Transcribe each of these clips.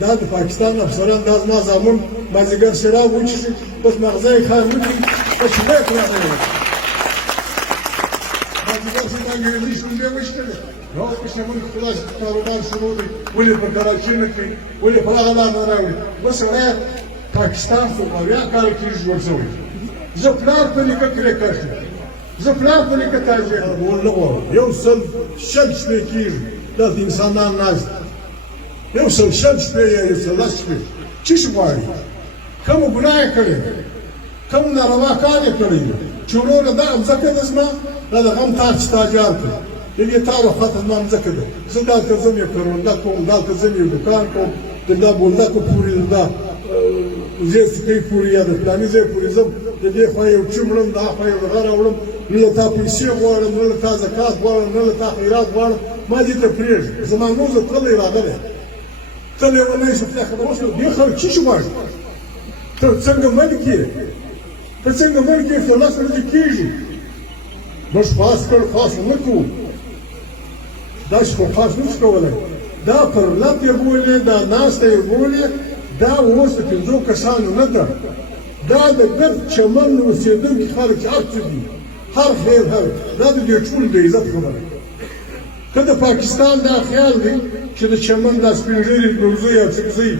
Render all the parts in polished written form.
دا د پاکستان افسران دا زما زامن مازدیګر شراب وڅښي بس مغزه یې کار نه کوي بس شیدې یې پراته وي مازدیګر چې دا انګریزي شونډې وشکلې نو په شمول خلاص کاروبار شروع دی ولې په کراچۍ نه کوي ولې په هغه لار نه راوړي بس سړی پاکستان خو په اویا کال کې جوړ شوی زه پلار په نیکه کرکټ زه پلار په نیکه تاجر نه غواړم یو سل شل شپې کېږي دا د انسانان ناست یو سل شل شپې یا یو سل لس شپې څه شي غواړي کومه ګناه یې کړې کوم ناروا کار یې کړی چې وروره دغه مځکه ده زما دا د غم تار چې تا جار کړي د دې تار وخت زما مځکه ده زه دلته ځم یې کرونده کوم دلته ځم یې دوکان کوم د دا بولدکو پورې د دا زیرسکۍ پورې یا د فلاني ځای پورې ځم د دې خوا یو چي وړم دا خوا یو غره راوړم نه له تا پیسې غواړم نه له تا زکات غواړم نه له تا خیرات غواړم ما دې ته پرېږدي زما نور زه تللی راغلی ته لیونی شو خدای خبر وشوه دې خلک څه شي غواړي ته څنګه ملک یې ته څنګه ملک یې څو لس ورځې کېږي موږ خاص کړ خاص نه کوو داسې خو خاص نه شو کولی دا پر لت یې بولې دا ناسته یې بولې دا اوس د پنځو کسانو نه ده دا د ګرد چمن اوسېدونکي خلک چې هر څه دي هر خیر هر دا د دې ټول د عزت خبره که د پاکستان دا خیال دی چې د چمن دا سپین ږیري ګرځوي او څکځي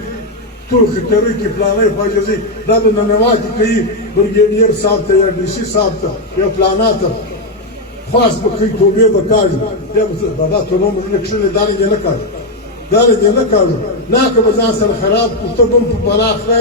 ټول خطرې کې فلانی خواجزي دا به ننواتې کوي برګېډیر صاحب ته یا ډي سي صاحب ته یا فلانا ته خاص به کوي توبې به کاږي بیا به بابا ته نوم نه کښلې دا دې نه کاږي دا دې نه کاږي ناکه به ځان سره خراب کړو ته به هم په بلا خره